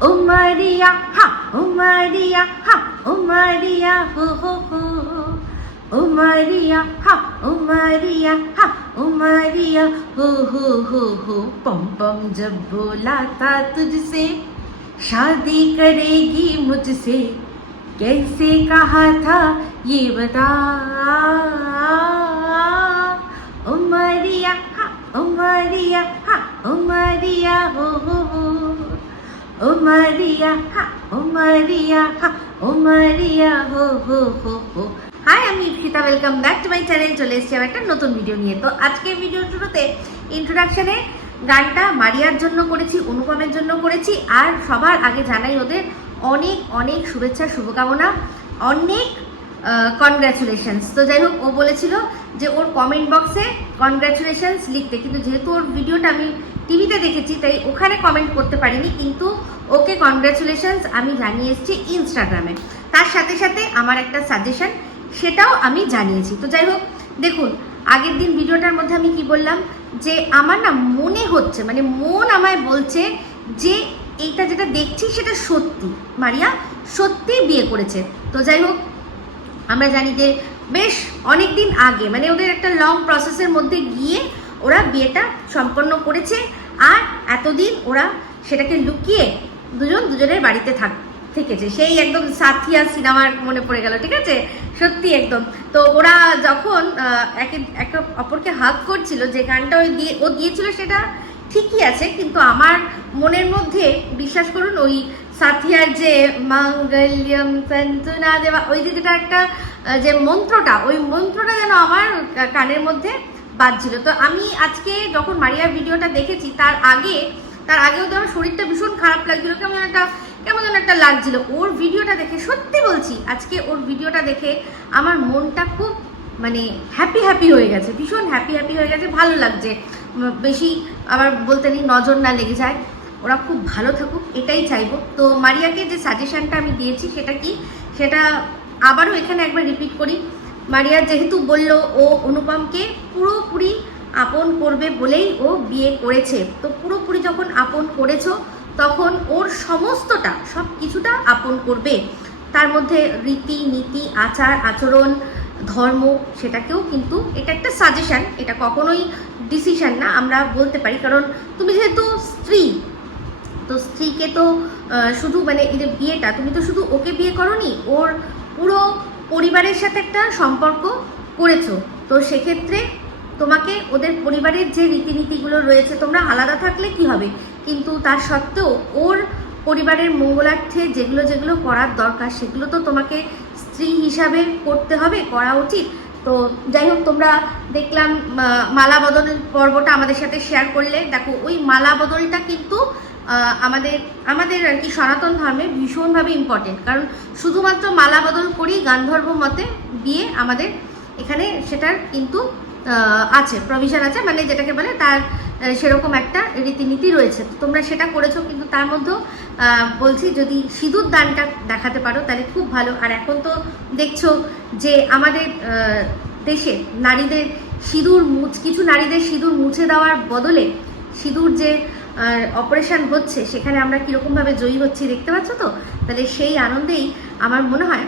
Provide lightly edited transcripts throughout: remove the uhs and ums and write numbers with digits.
ओ मारिया हा, ओ मारिया हा, ओ मारिया हो हो, ओ मारिया हा, ओ मारिया हा, ओ मारिया हो, पम पम जब बोला था तुझसे शादी करेगी मुझसे, कैसे कहा था ये बता, ओ मारिया हा, ओ मारिया हा, ओ मारिया हो ओ मारिया हा, ओ मारिया हा, ও মারিয়া হো হো। হাই, আমি Ipsita, welcome back to my channel. চলে এসেছি আমার একটা নতুন ভিডিও নিয়ে। তো আজকের ভিডিওর শুরুতে ইন্ট্রোডাকশনে গানটা মারিয়ার জন্য করেছি, অনুপমের জন্য করেছি, আর সবার আগে জানাই ওদের অনেক অনেক শুভেচ্ছা, শুভকামনা, অনেক কনগ্র্যাচুলেশনস। তো যাই হোক, ও বলেছিল যে ওর কমেন্ট বক্সে কনগ্র্যাচুলেশনস লিখতে, কিন্তু যেহেতু ওর ভিডিওটা আমি টিভিতে দেখেছি তাই ওখানে কমেন্ট করতে পারিনি, কিন্তু ওকে কনগ্র্যাচুলেশনস আমি জানিয়ে এসেছি ইনস্টাগ্রামে। তার সাথে সাথে আমার একটা সাজেশন সেটাও আমি জানিয়েছি। তো যাই হোক, দেখুন আগের দিন ভিডিওটার মধ্যে আমি কি বললাম, যে আমার না মনে হচ্ছে, মানে মন আমায় বলছে যে এইটা যেটা দেখছি সেটা সত্যি, মারিয়া সত্যি বিয়ে করেছে। তো যাই হোক, আমরা জানি যে বেশ অনেক দিন আগে, মানে ওদের একটা লং প্রসেসের মধ্যে গিয়ে ওরা বিয়েটা সম্পন্ন করেছে, আর এতদিন ওরা সেটাকে লুকিয়ে দুজনের বাড়িতে থেকেছে। সেই একদম সাথিয়া সিনেমার মনে পড়ে গেল, ঠিক আছে, সত্যি একদম। তো ওরা যখন একে অপরকে হাগ করছিল, যে গানটা ও দিয়েছিল সেটা ঠিকই আছে, কিন্তু আমার মনের মধ্যে বিশ্বাস করুন ওই সাথিয়ার যে মঙ্গল্যম সন্তুনা দেবা, ওই যে যেটা একটা যে মন্ত্রটা, ওই মন্ত্রটা যেন আমার কানের মধ্যে বাজছিল। তো আমি আজকে যখন মারিয়ার ভিডিওটা দেখেছি, তার আগেও তো আমার শরীরটা ভীষণ খারাপ লাগছিল, কেমন যেন একটা লাগছিল। ওর ভিডিওটা দেখে, সত্যি বলছি, আজকে ওর ভিডিওটা দেখে আমার মনটা খুব মানে হ্যাপি হয়ে গেছে, ভীষণ হ্যাপি হয়ে গেছে, ভালো লাগছে। বেশি আবার বলতে নেই নজর না লেগে যায়, ওরা খুব ভালো থাকুক এটাই চাইবো। তো মারিয়াকে যে সাজেশনটা আমি দিয়েছি সেটা আবারও এখানে একবার রিপিট করি। মারিয়া যেহেতু বলল ও অনুপমকে পুরোপুরি আপন করবে বলেই ও বিয়ে করেছে, তো পুরোপুরি যখন আপন করেছো তখন ওর সমস্তটা, সব কিছুটা আপন করবে। তার মধ্যে রীতি নীতি, আচার আচরণ, ধর্ম, সেটাকেও কিন্তু, এটা একটা সাজেশন, এটা কখনোই ডিসিশন না, আমরা বলতে পারি। কারণ তুমি যেহেতু স্ত্রী, তো স্ত্রীকে তো শুধু মানে এই যে বিয়েটা, তুমি তো শুধু ওকে বিয়ে করনি, ওর পুরো পরিবারের সাথে একটা সম্পর্ক করেছো। তো সেক্ষেত্রে তোমাকে ওদের পরিবারের যে রীতিনীতিগুলো রয়েছে, তোমরা আলাদা থাকলে কি হবে, কিন্তু তার সত্ত্বেও ওর পরিবারের মঙ্গলার্থে যেগুলো করার দরকার সেগুলো তো তোমাকে স্ত্রী হিসাবে করতে হবে, করা উচিত। তো যাই হোক, তোমরা দেখলাম মালা বদল পর্বটা আমাদের সাথে শেয়ার করলে। দেখো, ওই মালা বদলটা কিন্তু আমাদের আর কি সনাতন ধর্মে ভীষণভাবে ইম্পর্টেন্ট, কারণ শুধুমাত্র মালা বদল করেই গান্ধর্ব মতে বিয়ে আমাদের এখানে সেটার কিন্তু আছে, প্রভিশন আছে, মানে যেটাকে বলে তার সেরকম একটা রীতিনীতি রয়েছে। তোমরা সেটা করেছো, কিন্তু তার মধ্যেও বলছি যদি সিঁদুর দানটা দেখাতে পারো তাহলে খুব ভালো। আর এখন তো দেখছো যে আমাদের দেশে নারীদের কিছু নারীদের সিঁদুর মুছে দেওয়ার বদলে সিঁদুর যে অপারেশন হচ্ছে, সেখানে আমরা কীরকমভাবে জয়ী হচ্ছি দেখতে পাচ্ছ। তো তাহলে সেই আনন্দেই আমার মনে হয়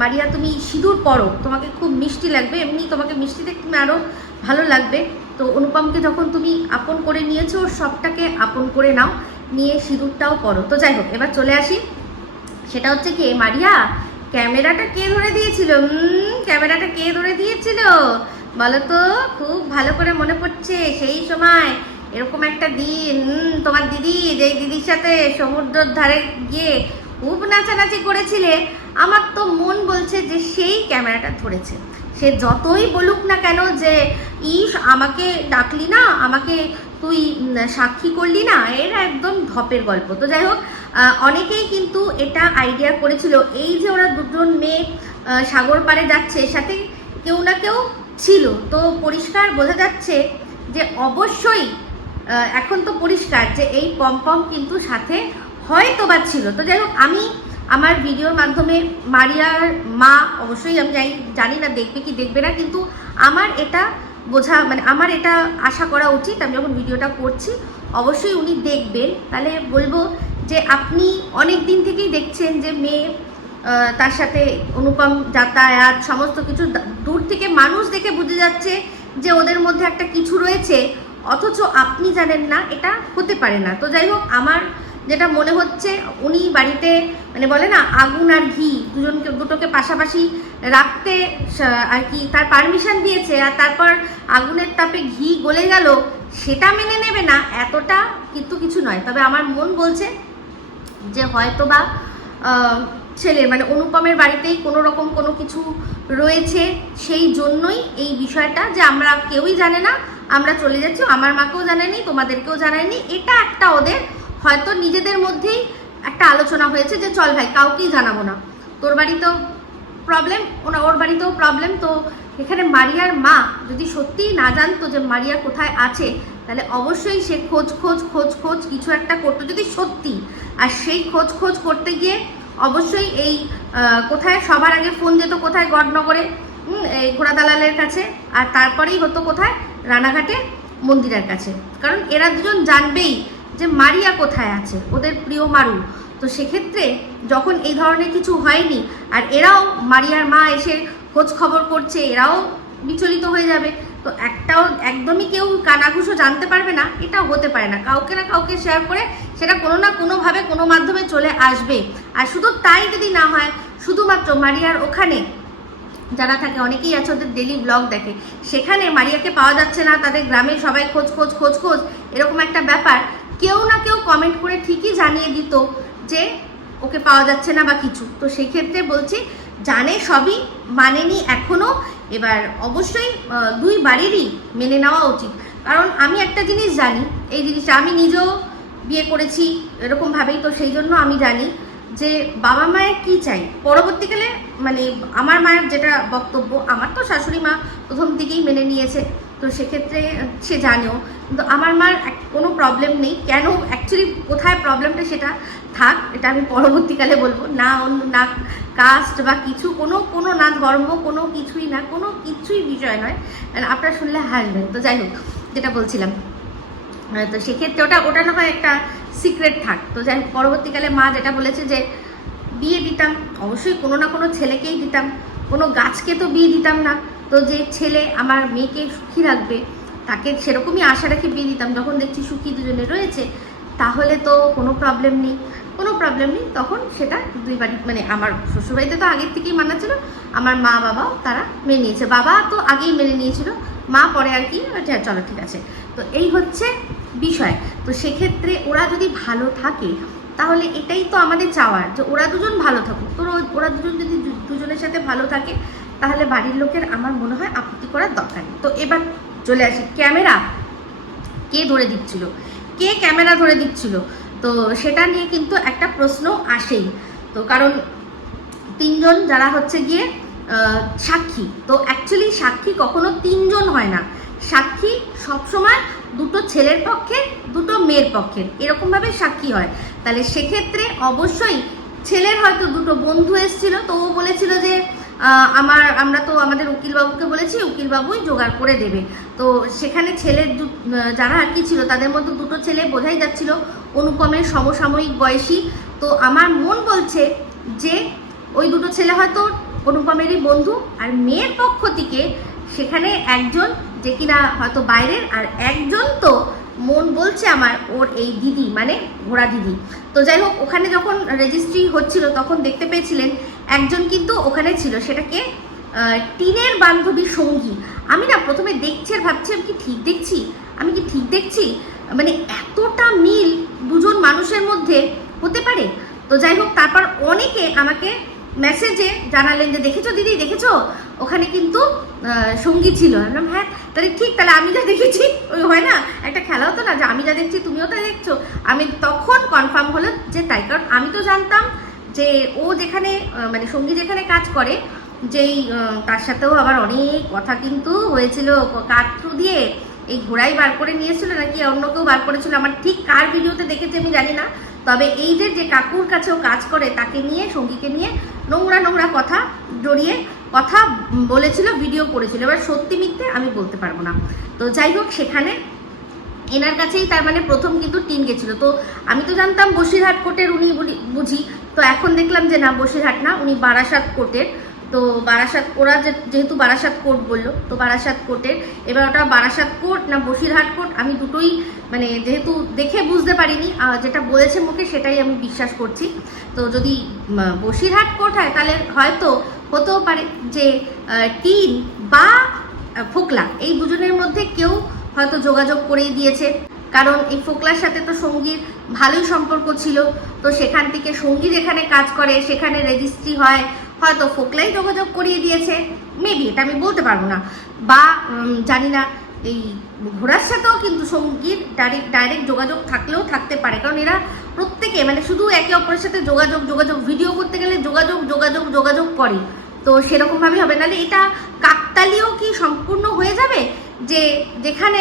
মারিয়া, তুমি সিঁদুর পরো, তোমাকে খুব মিষ্টি লাগবে, এমনি তোমাকে মিষ্টি দেখতে আরও ভালো লাগবে। তো অনুপমকে যখন তুমি আপন করে নিয়েছো, ওর সবটাকে আপন করে নাও, নিয়ে সিঁদুরটাও পরো। তো যাই হোক, এবার চলে আসি, সেটা হচ্ছে কি, মারিয়া ক্যামেরাটা কে ধরে দিয়েছিল? ক্যামেরাটা কে ধরে দিয়েছিল বলো তো? খুব ভালো করে মনে পড়ছে সেই সময় এরকম একটা দিন, তোমার দিদি, যেই দিদির সাথে সমুদ্রের ধারে গিয়ে খুব নাচানাচি করেছিলে, আমার তো মন বলছে যে সেই ক্যামেরাটা ধরেছে। সে যতই বলুক না কেন যে আমাকে ডাকলি না, আমাকে তুই সাক্ষী করলি না, এর একদম ধপের গল্প। তো যাই হোক, অনেকেই কিন্তু এটা আইডিয়া করেছিল, এই যে ওরা দুজন মেয়ে সাগর পাড়ে যাচ্ছে, সাথে কেউ না কেউ ছিল। তো পরিষ্কার বোঝা যাচ্ছে যে অবশ্যই এখন তো পরিষ্কার যে এই পম কিন্তু সাথে হয়তো বা ছিল। তো যাই হোক, আমি আমার ভিডিওর মাধ্যমে মারিয়ার মা, অবশ্যই আমি জানি না দেখবে কি দেখবে না, কিন্তু আমার এটা আমার এটা আশা করা উচিত, আমি যখন ভিডিওটা করছি অবশ্যই উনি দেখবেন। তাহলে বলবো যে আপনি অনেক দিন থেকেই দেখছেন যে মেয়ে তার সাথে অনুপম যাতায়াত সমস্ত কিছু দূর থেকে মানুষ দেখে বুঝে যাচ্ছে যে ওদের মধ্যে একটা কিছু রয়েছে, অথচ আপনি জানেন না, এটা হতে পারে না। তো যাই হোক, আমার যেটা মনে হচ্ছে উনি বাড়িতে মানে বলে না আগুন আর ঘি দুটোকে পাশাপাশি রাখতে আর কি তার পারমিশন দিয়েছে, আর তারপর আগুনের তাপে ঘি গলে গেল সেটা মেনে নেবে না, এতটা কিন্তু কিছু নয়। তবে আমার মন বলছে যে হয়তোবা ছেলে মানে অনুপমের বাড়িতেই কোনো রকম কোনো কিছু রয়েছে, সেই জন্যই এই বিষয়টা যে আমরা কেউই জানে না, আমরা চলে যাচ্ছি, আমার মাকেও জানায়নি, তোমাদেরকেও জানায়নি, এটা একটা ওদের হয়তো নিজেদের মধ্যেই একটা আলোচনা হয়েছে যে চল ভাই কাউকেই জানাবো না, তোর বাড়িতেও প্রবলেম, ওর বাড়িতেও প্রবলেম। তো এখানে মারিয়ার মা যদি সত্যিই না জানতো যে মারিয়া কোথায় আছে, তাহলে অবশ্যই সে খোঁজ খোঁজ খোঁজ খোঁজ কিছু একটা করতো যদি সত্যি, আর সেই খোঁজ খোঁজ করতে গিয়ে অবশ্যই এই কোথায় সবার আগে ফোন যেত কোথায় গড়নগরে এই ঘোড়া দালালের কাছে, আর তারপরেই হতো কোথায় রানাঘাটে মন্দিরের কাছে, কারণ এরা দুজন জানবেই যে মারিয়া কোথায় আছে, ওদের প্রিয় মারু। তো সেক্ষেত্রে যখন এই ধরনের কিছু হয়নি আর এরাও মারিয়ার মা এসে খোঁজ খবর করছে, এরাও বিচলিত হয়ে যাবে। তো একটাও একদমই কেউ কানাঘুষো জানতে পারবে না, এটা হতে পারে না, কাউকে না কাউকে শেয়ার করে সেটা কোনো না কোনোভাবে কোনো মাধ্যমে চলে আসবে। আর শুধু তাই যদি না হয়, শুধুমাত্র মারিয়ার ওখানে যারা থাকে, অনেকেই আছে ওদের ডেলি ব্লগ দেখে, সেখানে মারিয়াকে পাওয়া যাচ্ছে না, তাদের গ্রামে সবাই খোঁজ খোঁজ খোঁজ খোঁজ এরকম একটা ব্যাপার, কেউ না কেউ কমেন্ট করে ঠিকই জানিয়ে দিত যে ওকে পাওয়া যাচ্ছে না বা কিছু। তো সেক্ষেত্রে বলছি জানে সবই, মানেনি এখনও, এবার অবশ্যই দুই বাড়িরই মেনে নেওয়া উচিত। কারণ আমি একটা জিনিস জানি, এই জিনিসটা আমি নিজেও বিয়ে করেছি এরকমভাবেই, তো সেই জন্য আমি জানি যে বাবা মায়ের কী চাই পরবর্তীকালে। মানে আমার মায়ের যেটা বক্তব্য, আমার তো শাশুড়ি মা প্রথম থেকেই মেনে নিয়েছে, তো সেক্ষেত্রে সে জানেও, কিন্তু আমার মার কোনো প্রবলেম নেই। কেন অ্যাকচুয়ালি কোথায় প্রবলেমটা সেটা থাক, এটা আমি পরবর্তীকালে বলবো। না অন্য না কাস্ট বা কিছু, কোনো না ধর্ম, কোনো কিছুই না, কোনো কিছুই বিষয় নয়, আপনারা শুনলে হাসবেন। তো যাই হোক, যেটা বলছিলাম, তো সেক্ষেত্রে ওটা না হয় একটা সিক্রেট থাক। তো যাই হোক, পরবর্তীকালে মা যেটা বলেছে যে বিয়ে দিতাম, অবশ্যই কোনো না কোনো ছেলেকেই দিতাম, কোনো গাছকে তো বিয়ে দিতাম না। তো যে ছেলে আমার মেয়েকে সুখী রাখবে তাকে সেরকমই আশা রেখে বিয়ে দিতাম। যখন দেখছি সুখী দুজনে রয়েছে, তাহলে তো কোনো প্রবলেম নেই, কোনো প্রবলেম নেই। তখন সেটা দুই বাড়ি মানে আমার শ্বশুরবাড়িতে তো আগের থেকেই মানা ছিল, আমার মা বাবাও তারা মেনে নিয়েছে। বাবা তো আগেই মেনে নিয়েছিল, মা পরে আর কি চলো ঠিক আছে। তো এই হচ্ছে বিষয়। তো সেক্ষেত্রে ওরা যদি ভালো থাকে, তাহলে এটাই তো আমাদের চাওয়ার, যে ওরা দুজন ভালো থাকুক। তো ওরা দুজন যদি দুজনের সাথে ভালো থাকে, তাহলে বাড়ির লোকের আমার মনে হয় আপত্তি করার দরকার নেই। তো এবার চলে আসি, ক্যামেরা কে ধরে দিচ্ছিল, কে ক্যামেরা ধরে দিচ্ছিল, তো সেটা নিয়ে কিন্তু একটা প্রশ্ন আসেই। তো কারণ তিনজন যারা হচ্ছে গিয়ে সাক্ষী, তো অ্যাকচুয়ালি সাক্ষী কখনো তিনজন হয় না, সাক্ষী সবসময় দুটো ছেলের পক্ষে দুটো মেয়ের পক্ষে এরকমভাবে সাক্ষী হয়। তাহলে সেক্ষেত্রে অবশ্যই ছেলের হয়তো দুটো বন্ধু এসেছিল, তো ও বলেছিল যে আমরা তো আমাদের উকিলবাবুকে বলেছি, উকিলবাবুই জোগাড় করে দেবে। তো সেখানে ছেলের যারা আর কি ছিল, তাদের মধ্যে দুটো ছেলে বোঝাই যাচ্ছিল অনুপমের সমসাময়িক বয়সী। তো আমার মন বলছে যে ওই দুটো ছেলে হয়তো অনুপমেরই বন্ধু, আর মেয়ের পক্ষ থেকে সেখানে একজন যে কিনা হয়তো বাইরের, আর একজন তো মন বলছে আমার ওর এই দিদি মানে ঘোড়া দিদি। তো যাই হোক, ওখানে যখন রেজিস্ট্রি হচ্ছিল তখন দেখতে পেয়েছিলেন একজন কিন্তু ওখানে ছিল, সেটাকে টিনের বান্ধবী সঙ্গী। আমি না প্রথমে দেখছি আর ভাবছি আমি কি ঠিক দেখছি, মানে এতটা মিল দুজন মানুষের মধ্যে হতে পারে। তো যাই হোক, তারপর অনেকে আমাকে মেসেজে জানালেন যে দেখেছো দিদি, দেখেছো ওখানে কিন্তু সঙ্গী ছিল। বললাম হ্যাঁ, তাহলে ঠিক, তাহলে আমি যা দেখেছি, ওই হয় না একটা খেলা হতো না যে আমি যা দেখছি তুমিও তা দেখছো, আমি তখন কনফার্ম হলো যে তাই। কারণ আমি তো জানতাম যে ও যেখানে মানে সঙ্গী যেখানে কাজ করে, যেই তার সাথেও আবার অনেক কথা কিন্তু হয়েছিল, কার থ্রু দিয়ে এই ঘোড়াই বার করে নিয়েছিল নাকি অন্য কেউ বার করেছিল, আমার ঠিক কার ভিডিওতে দেখেছি আমি জানি না। তবে এই যে কাকুর কাছেও কাজ করে, তাকে নিয়ে সঙ্গীকে নিয়ে নোংরা কথা জড়িয়ে কথা বলেছিল, ভিডিও করেছিল। এবার সত্যি মিথ্যে আমি বলতে পারবো না। তো যাই হোক, সেখানে এনার কাছেই তার মানে প্রথম কিন্তু টিন গেছিলো। তো আমি তো জানতাম বসিরহাট কোর্টের উনি বুঝি, তো এখন দেখলাম যে না, বসিরহাট না, উনি বারাসাত কোর্টের। তো বারাসাত, ওরা যেহেতু বারাসাত কোর্ট বললো, তো বারাসাত কোর্টের। এবার ওটা বারাসাত কোর্ট না বসিরহাট কোর্ট আমি দুটোই মানে যেহেতু দেখে বুঝতে পারিনি, যেটা বলেছে মুখে সেটাই আমি বিশ্বাস করছি। তো যদি বসিরহাট কোর্ট হয় তাহলে হয়তো হতেও পারে যে টিন বা ফোকলা এই দুজনের মধ্যে কেউ হয়তো যোগাযোগ করেই দিয়েছে, কারণ এই ফোকলার সাথে তো সঙ্গীর ভালোই সম্পর্ক ছিল। তো সেখান থেকে সঙ্গী যেখানে কাজ করে সেখানে রেজিস্ট্রি হয়, হয়তো ফোকলাই যোগাযোগ করিয়ে দিয়েছে, মেবি, এটা আমি বলতে পারবো না। বা জানি না, এই ঘোড়ার সাথেও কিন্তু সঙ্গীর ডাইরেক্ট যোগাযোগ থাকলেও থাকতে পারে, কারণ এরা প্রত্যেকে মানে শুধু একে অপরের সাথে যোগাযোগ ভিডিও করতে গেলে যোগাযোগ করে। তো সেরকমভাবেই হবে, নাহলে এটা কাকতালীয় কি সম্পূর্ণ হয়ে যাবে যে যেখানে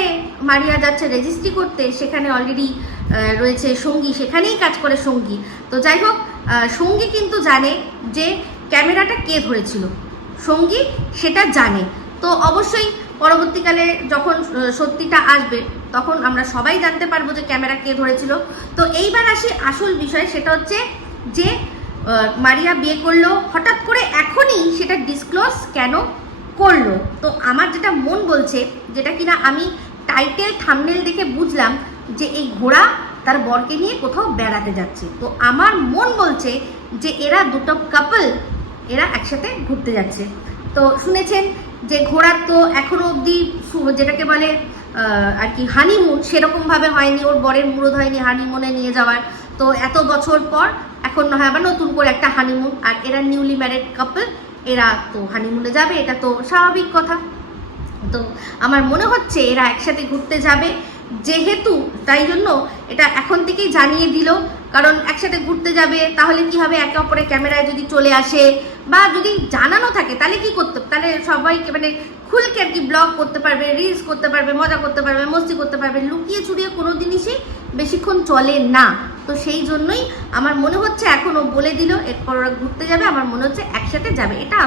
মারিয়া যাচ্ছে রেজিস্ট্রি করতে সেখানে অলরেডি রয়েছে সঙ্গী, সেখানেই কাজ করে সঙ্গী। তো যাই হোক, সঙ্গী কিন্তু জানে যে ক্যামেরাটা কে ধরেছিল, সঙ্গী সেটা জানে। তো অবশ্যই পরবর্তীকালে যখন সত্যিটা আসবে তখন আমরা সবাই জানতে পারবো যে ক্যামেরা কে ধরেছিল। তো এইবার আসি আসল বিষয়, সেটা হচ্ছে যে মারিয়া বিয়ে করলো হঠাৎ করে, এখনই সেটা ডিসক্লোজ কেন করলো? তো আমার যেটা মন বলছে, যেটা কিনা আমি টাইটেল থাম্বনেল দেখে বুঝলাম যে এই ঘোড়া তার বরকে নিয়ে কোথাও বেড়াতে যাচ্ছে। তো আমার মন বলছে যে এরা দুটো কাপল, এরা একসাথে ঘুরতে যাচ্ছে। তো শুনেছেন যে ঘোড়ার তো এখনো অবধি যেটাকে বলে আর কি হানিমুন সেরকমভাবে হয়নি, ওর বরের মুরদ হয়নি হানিমুনে নিয়ে যাওয়ার। তো এত বছর পর এখন না হয় আবার নতুন করে একটা হানিমুন, আর এরা নিউলি ম্যারেড কাপল, এরা তো হানিমুনে যাবে, এটা তো স্বাভাবিক কথা। তো আমার মনে হচ্ছে এরা একসাথে ঘুরতে যাবে, যেহেতু তাই জন্য এটা এখন থেকেই জানিয়ে দিল। কারণ একসাথে ঘুরতে যাবে তাহলে কি হবে, একে অপরের ক্যামেরায় যদি চলে আসে বা যদি জানানো থাকে তাহলে কি করতে, তাহলে সবাইকে মানে খুলকে আর কি ব্লগ করতে পারবে, রিলস করতে পারবে, মজা করতে পারবে, মস্তি করতে পারবে। লুকিয়ে চুরিয়ে কোনো জিনিসই বেশিক্ষণ চলে না। তো সেই জন্যই আমার মনে হচ্ছে এখনও বলে দিল এরপর ওরা ঘুরতে যাবে, আমার মনে হচ্ছে একসাথে যাবে, এটা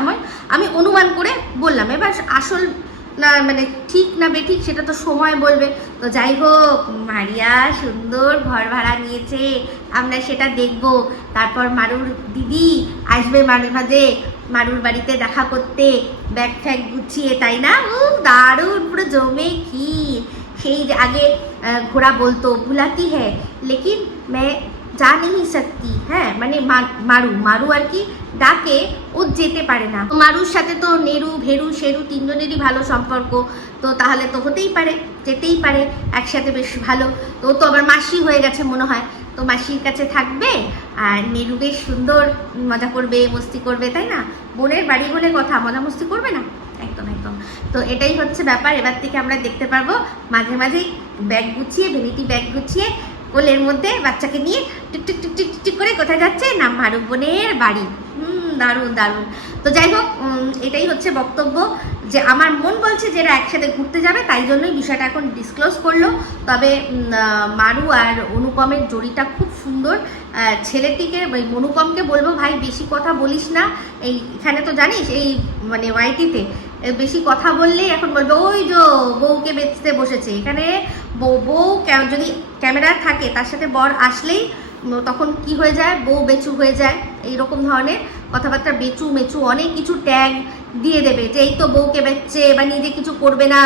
আমি অনুমান করে বললাম। এবার আসল না মানে ঠিক না বেঠিক সেটা তো সময় বলবে। তো যাই হোক, মারিয়া সুন্দর ঘর ভাড়া নিয়েছে, আমরা সেটা দেখব। তারপর মারুর দিদি আসবে মাঝে মাঝে মারুর বাড়িতে দেখা করতে, ব্যাগ ফ্যাগ গুছিয়ে, তাই না? দারুণ, পুরো জমে ক্ষীর। সেই আগে ঘোড়া বলতো ভুলাতি হ্যাঁ লেকিন मैं जा नहीं सकती, হ্যাঁ মানে মারু আর কি ডাকে, ও যেতে পারে না। মারুর সাথে তো নেরু ভেরু শেরু তিনজনেরই ভালো সম্পর্ক, তো তাহলে তো হতেই পারে, যেতেই পারে একসাথে, বেশ ভালো। তো তো আবার মাসি হয়ে গেছে মনে হয়, তো মাসির কাছে থাকবে আর নেরু বেশ সুন্দর মজা করবে, মস্তি করবে, তাই না? বোনের বাড়ি বলে কথা, মজা মস্তি করবে না? একদম একদম। তো এটাই হচ্ছে ব্যাপার। এবার থেকে আমরা দেখতে পারবো মাঝে মাঝেই ব্যাগ গুছিয়ে, ভ্যানিটি ব্যাগ গুছিয়ে কোলের মধ্যে বাচ্চাকে নিয়ে টিকটিক টিকটিক টিকটিক করে কোথায় যাচ্ছে না, মারু বোনের বাড়ি। দারুণ দারুণ। তো যাই হোক, এটাই হচ্ছে বক্তব্য যে আমার মন বলছে যে এরা একসাথে ঘুরতে যাবে, তাই জন্যই বিষয়টা এখন ডিসক্লোজ করলো। তবে মারু আর অনুপমের জড়িটা খুব সুন্দর। ছেলেটিকে অনুপমকে বলবো, ভাই বেশি কথা বলিস না, এইখানে তো জানিস এই মানে ওয়াইটিতে বেশি কথা বললেই এখন বলবে ওই যে বউকে বেচতে বসেছে। এখানে বউ যদি ক্যামেরা থাকে তার সাথে বর আসলেই তখন কি হয়ে যায়, বউ বেচু হয়ে যায়, এইরকম ধরনের কথাবার্তা, বেচু মেচু অনেক কিছু ট্যাগ দিয়ে দেবে যে এই তো বউকে বেচছে বা নিজে কিছু করবে না,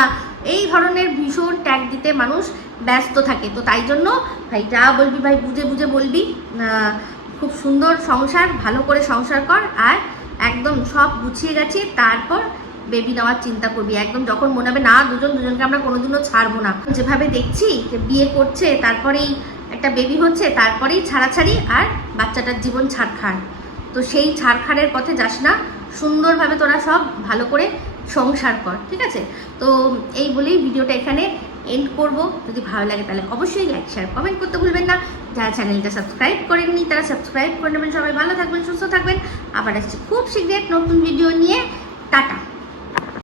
এই ধরনের ভীষণ ট্যাগ দিতে মানুষ ব্যস্ত থাকে। তো তাই জন্য ভাই যা বলবি ভাই বুঝে বুঝে বলবি, খুব সুন্দর সংসার, ভালো করে সংসার কর, আর একদম সব গুছিয়ে গেছে তারপর বেবি নেওয়ার চিন্তা করবি। একদম যখন মনে হবে না দুজনকে আমরা কোনোদিনও ছাড়বো না, যেভাবে দেখছি যে বিয়ে করছে তারপরেই একটা বেবি হচ্ছে, তারপরেই ছাড়াছাড়ি আর বাচ্চাটার জীবন ছাড়খাড়। তো সেই ছাড়খাড়ের পথে যাস না, সুন্দরভাবে তোরা সব ভালো করে সংসার কর, ঠিক আছে? তো এই বলেই ভিডিওটা এখানে এন্ড করব। যদি ভালো লাগে তাহলে অবশ্যই লাইক শেয়ার কমেন্ট করতে ভুলবেন না। যারা চ্যানেলটা সাবস্ক্রাইব করেননি তারা সাবস্ক্রাইব করে নেবেন। সবাই ভালো থাকবেন, সুস্থ থাকবেন। আবার আসছে খুব শীঘ্রই নতুন ভিডিও নিয়ে। টাটা।